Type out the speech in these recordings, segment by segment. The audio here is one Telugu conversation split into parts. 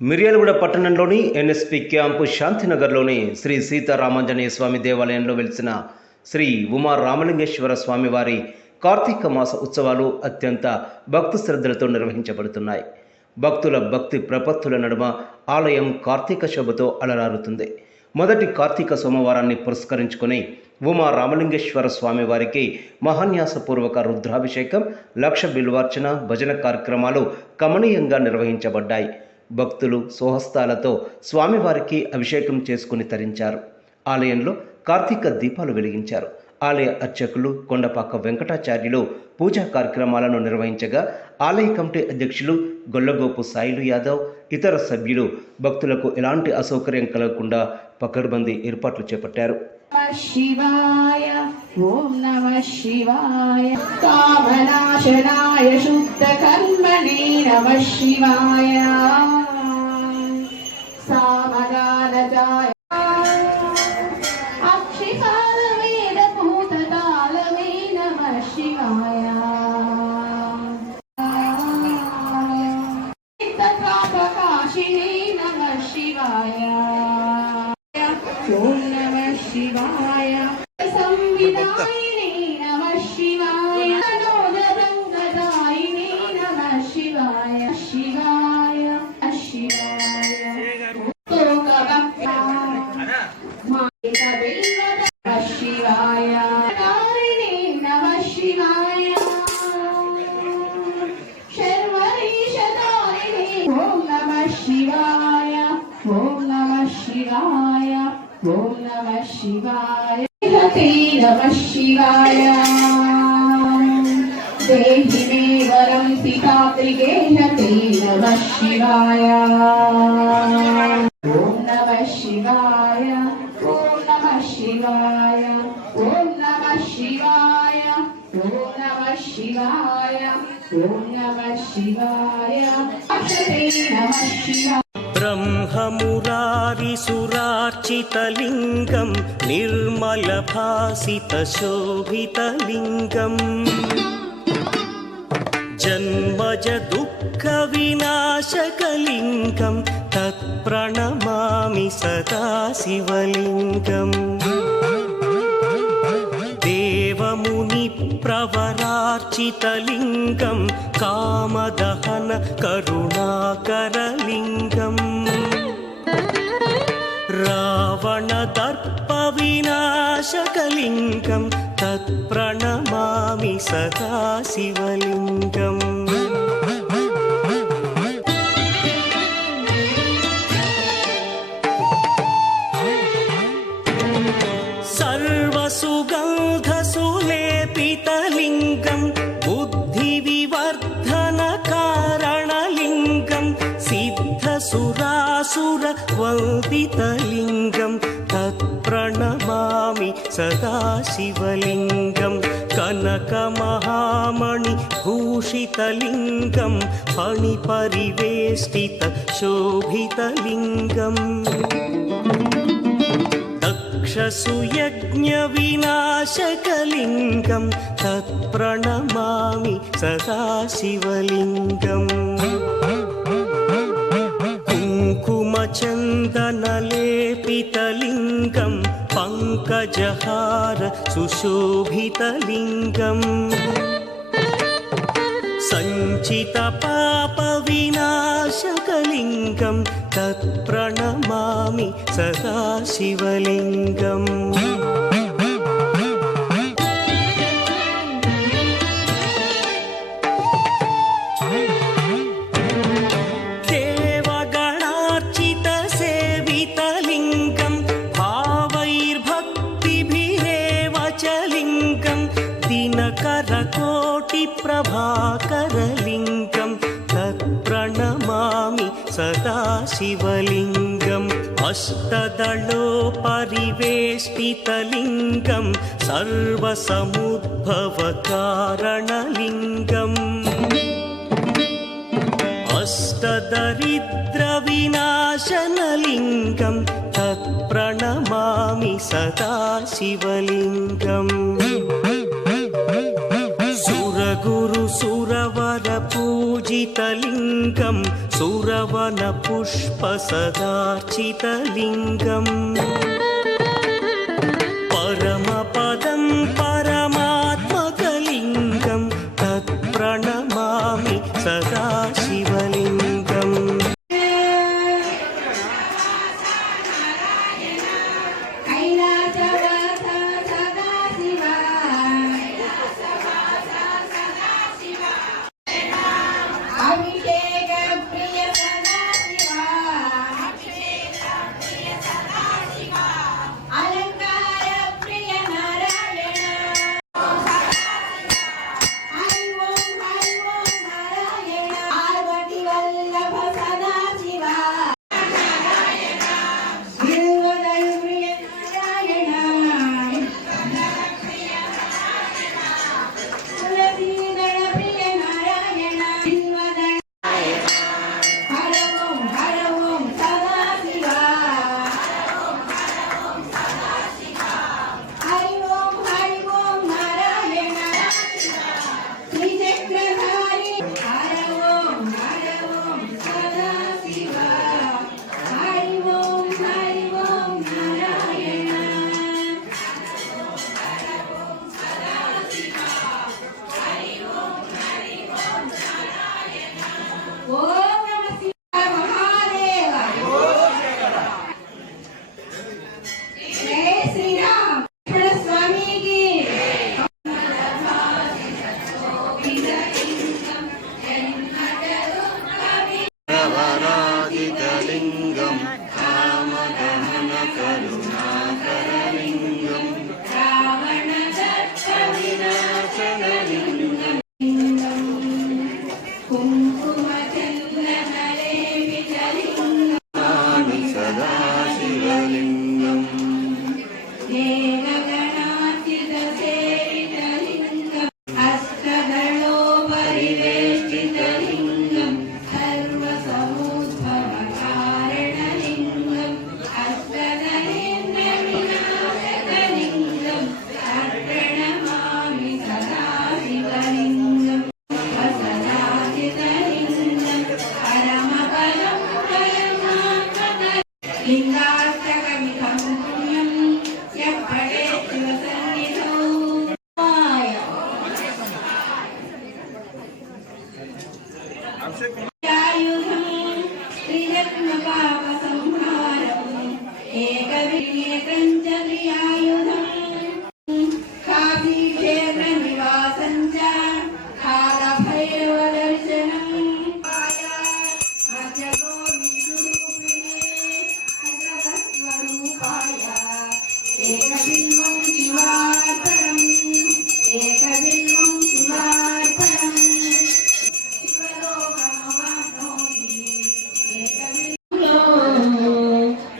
మిర్యాలగూడ పట్టణంలోని ఎన్ఎస్పి క్యాంపు శాంతినగర్లోని శ్రీ సీతారామాంజనేయ స్వామి దేవాలయంలో వెలిసిన శ్రీ ఉమా రామలింగేశ్వర స్వామివారి కార్తీక మాస ఉత్సవాలు అత్యంత భక్తి శ్రద్ధలతో నిర్వహించబడుతున్నాయి. భక్తుల భక్తి ప్రపత్తుల నడుమ ఆలయం కార్తీక శోభతో అలరారుతుంది. మొదటి కార్తీక సోమవారాన్ని పురస్కరించుకుని ఉమా రామలింగేశ్వర స్వామివారికి మహాన్యాసపూర్వక రుద్రాభిషేకం, లక్ష బిల్వార్చన, భజన కార్యక్రమాలు కమనీయంగా నిర్వహించబడ్డాయి. భక్తులు స్వహస్తాలతో స్వామివారికి అభిషేకం చేసుకుని తరించారు. ఆలయంలో కార్తీక దీపాలు వెలిగించారు. ఆలయ అర్చకులు కొండపాక వెంకటాచార్యులు పూజా కార్యక్రమాలను నిర్వహించగా ఆలయ కమిటీ అధ్యక్షులు గొల్లగోపు సాయిలు యాదవ్, ఇతర సభ్యులు భక్తులకు ఎలాంటి అసౌకర్యం కలగకుండా పకడ్బందీ ఏర్పాట్లు చేపట్టారు. శివాయ ఓం నమః శివాయ కామనాశనాయ శుద్ధ కర్మణే నమః శివాయ సామగానజాయ అక్షికాల వేద భూతతాళమే నమః శివాయ చిత్తకాశినే నమః శివాయ ఓం నమః శివాయ సంవిదాయినే నమః శివాయ నోదరంగదాయినే నమః శివాయ శివాయ శివాయ శివాయ నమః శివాయ శర్వరీషదాయినే ఓం నమః శివాయ ఓం నమః శివాయ ఓం నమః శివాయ నమః శివాయ దేహి మే వరం సితాత్రికేహతే నమః శివాయ ఓం నమః శివాయ ఓం నమః శివాయ ఓం నమః శివాయ ఓం నమః శివాయ ఓం నమః శివాయ అక్షతే నమః శివాయ ब्रह्ममुरारिसुरार्चितलिङ्गं निर्मलभासितशोभितलिङ्गं जन्मजदुःखविनाशकलिङ्गं तत्प्रणमामि सदा शिवलिङ्गम् देवमुनिप्रवरार्चितलिङ्गं कामदहन करुणाकरलिङ्गम् रावणदर्पविनाशकलिङ्गं तत्प्रणमामि सदा शिवलिङ्गम् सर्वसुगन्धसुलेपितलिङ्गं बुद्धिविवर्धनकारणलिङ्गं सिद्धसुरासुरवन्दितलिङ्गं तत्प्रणमामि सदा शिवलिङ्गं कनकमहामणिभूषितलिङ्गं फणिपरिवेष्टितशोभितलिङ्गम् दक्षसुयज्ञविनाशकलिङ्गं तत्प्रणमामि सदा शिवलिङ्गम् कुङ्कुमचन्दनलेपितलिङ्गं पङ्कजहार सुशोभितलिङ्गम् सञ्चितपापविनाशकलिङ्गं तत्प्रणमामि सदा शिवलिङ्गम् देवगणार्चितसेवितलिङ्गं भावैर्भक्तिभिरेव च लिङ्गं दिनकरकोटिप्रभाकरलिङ्गं तत्प्रणमामि सदा शिवलिङ्गम् अष्टदलोपरिवेष्टितलिङ्गं सर्वसमुद्भवकारणलिङ्गम् अष्टदरिद्रविनाशनलिङ्गं तत्प्रणमामि सदा शिवलिङ्गम् सुरगुरुसुरवरपूजितलिङ्गं సురవన పుష్ప సదార్చితలింగం పరమపదం పరమాత్మకలింగం తత్ప్రణమామి సదా శివలింగం కైలాసవాస సదాశివ అభిషేక ప్రియ సదాశివ అలంకార ప్రియ నారాయణ హరి ఓం నారాయణ పార్వతి వల్లభ సదాశివ బిల్వదళ ప్రియ నారాయణ తులసీదళ ప్రియ నారాయణ బిల్వదళ హర ఓం సదాశివ హరి ఓం నారాయణ శ్రీచక్రధారి హర ఓం సదాశివ హరి ఓం నారాయణ ఓం నమః శివాయ మహాదేవ జై శ్రీరామ్ లక్ష్మణ స్వామికి నవరాజితలింగం కామదహన కరుణాకరలింగం రావణ వినాశనలింగం కుంకుమ చందనలే విచలింగం నామి సదాశివలింగం దేవగణాచిత సేవితలింగం అష్టదళోపరివేష్టితలింగం సర్వసముద్భవకారణలింగం అష్టదళేంద్ర వినాశకలింగం ప్రణమామి సదాశివలింగం సదాశివలింగం పరమపదం పరమాత్మకలింగం లింగాష్టకమిదం పుణ్యం యప్పడే శివసన్నిధౌ ఆయుధం త్రిరత్నపాపసంహారం ఏకవినేకం చ త్రియాయుధం కాశీక్షేత్రనివాసం చ కాలభైరవదర్శనం అజగో విష్ణురూపిణే అజగస్వరూపాయ ఏకబిల్వం శివార్పణం ఏకబిల్వం శివార్పణం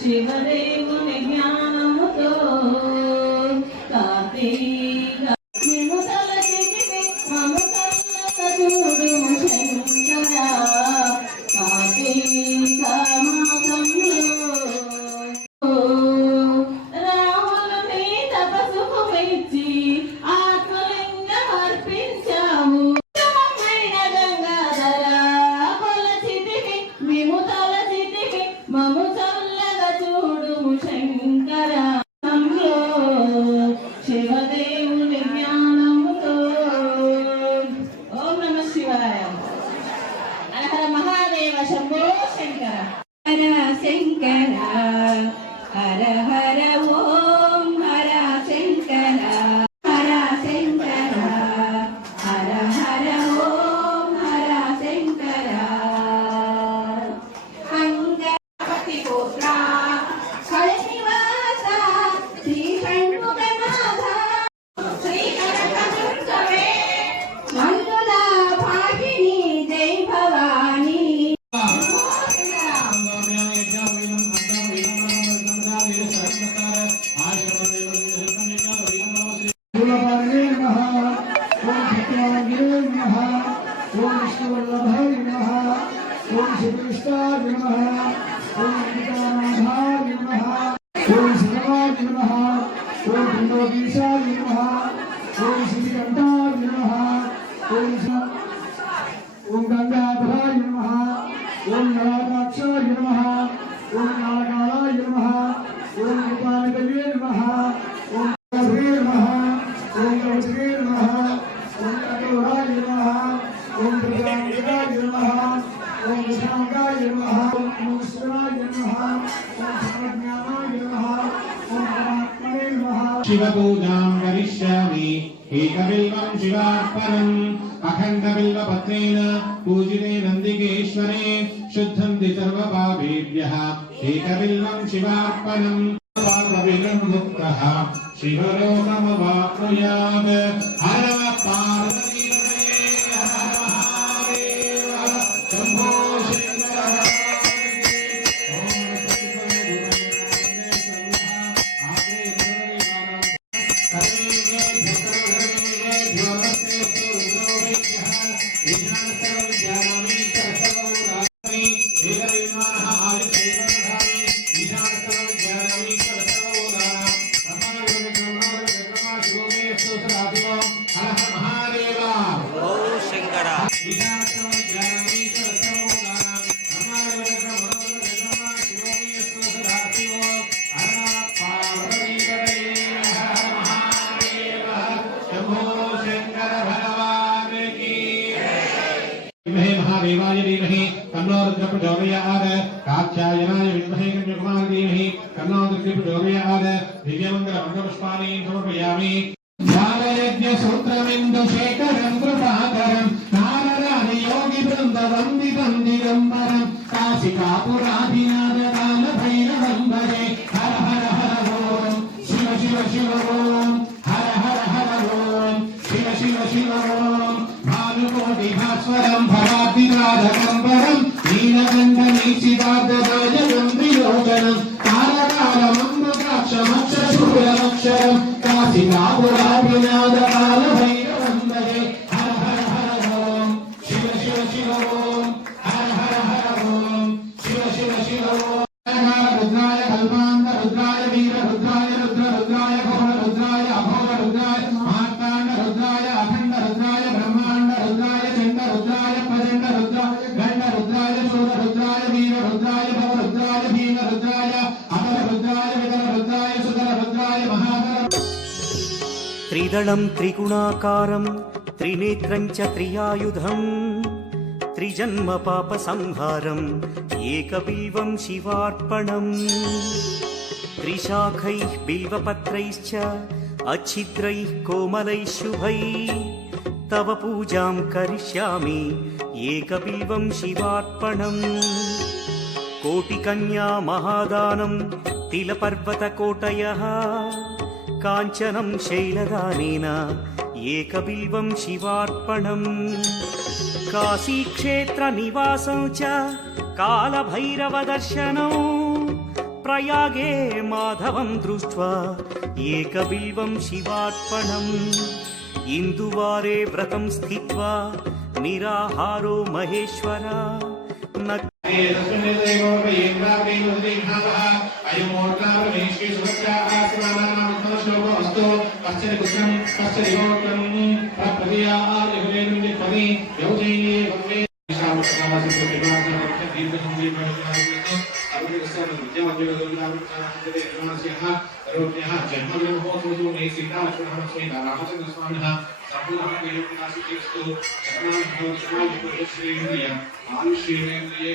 శివదేవుని జ్ఞానముతో కార్తీక విముతల చితిపి మముతల్ల చూడు శంకర కార్తీక మాసంలో రాముని తపస్సుకు మెచ్చి ఆత్మలింగం అర్పించావు గంగాధర కొలచితివి విముతల చితివి మము చల్లగా చూడు శంకర సంలో శివదేవుని జ్ఞానముతో ఓం నమః శివాయ హర హర మహాదేవ శంభో శంకర హర శంకర హర హర ఓం హర శంకర హర శంకర హర హర ఓం హర శంకర అంగపతి పుత్ర హరినివాస శ్రీ షణ్ముఖనాథ శ్రీ కనకదుర్గవే మంజుల భాగిని జై భవాని శూలపాణే నమః ఓం సత్యవాంగిరే నమః ఓం విష్ణువల్లభాయ నమః ఓం శివకృష్ణాయ నమః ఓం వెంకటనాథాయ నమః ఓం శివాయ నమః ఓం కుండోదీశాయ నమః ఓం శ్రీకంఠాయ నమః ఓం గంగాధరాయ నమః ఓం జ్యోతిరే నమః ఓం కఠోరాయ నమః ఓం ప్రజాంగాయ నమః ఓం విశాంగాయ నమః ఓం శివాయ నమః ఓం సర్వజ్ఞానాయ నమః ఓం పరమాత్మనే నమః शिवपूजां करिष्यामि एकबिल्वं शिवार्पणम् अखण्डबिल्वपत्रेण पूजिते नन्दिकेश्वरे शुद्धन्ति सर्वपापेभ्यः एकबिल्वं शिवार्पणम् पार्वविर्मुक्तः शिवलोकमवाप्नुयात् हर पार्वतीपतये हर महादेव शम्भो शङ्कर महादेवाय धीमहि तन्नो रुद्रः प्रचोदयात् कात्यायनाय विद्महे कन्याकुमारी धीमहि तन्नो रुद्रः प्रचोदयात् दिव्यमङ्गलमङ्गलपुष्पाणि समर्पयामि ध्यानयज्ञसूत्रमिन्दुशेखरं कृपाकरं नारदानि योगिवृन्दवन्दितं दिगम्बरं काशिकापुराधिनाथकालभैरवं भजे हर हर हर ओं शिव शिव शिव ओं हर हर हर ओं शिव शिव शिव ओं भानुकोटिभास्वरं भवाब्धिराधकम्बरं नीलकण्ठनीचिदार्धराजगं त्रिलोचनं कालकालमम्बुकाक्षमक्षरशूलमक्षरं काशिकापुराधिनाथकालभैरवं भजे हर हर हर ओं शिव शिव शिव ओं हर हर हर ओं शिव शिव शिव ओं रुद्राय कल्पान्त रुद्राय वीररुद्राय रुद्ररुद्राय घोररुद्राय अघोररुद्राय मार्ताण्ड रुद्राय अखण्ड रुद्राय ब्रह्माण्ड रुद्राय चण्ड रुद्राय प्रचण्ड रुद्राय गण्ड रुद्राय शूर रुद्राय वीर रुद्राय भव रुद्राय भीम रुद्राय अमर रुद्राय विदर रुद्राय सुदर रुद्राय महाबल त्रिदलं त्रिगुणाकारं त्रिनेत्रं च त्रियायुधं त्रिजन्म पापसंहारम् एकबिल्वं शिवार्पणम् त्रिशाखैः बिल्वपत्रैश्च अच्छिद्रैः कोमलैः शुभैः तव पूजां करिष्यामि एकबिल्वं शिवार्पणम् कोटिकन्या महादानं तिलपर्वतकोटयः काञ्चनं शैलदानेन एकबिल्वं शिवार्पणम् काशीक्षेत्रनिवासं च कालभैरवदर्शनौ प्रयागे माधवं दृष्ट्वा एकबिल्वं शिवार्पणम् इन्दुवारे व्रतं स्थित्वा निराहारो महेश्वर न आयुष्येन्द्रिये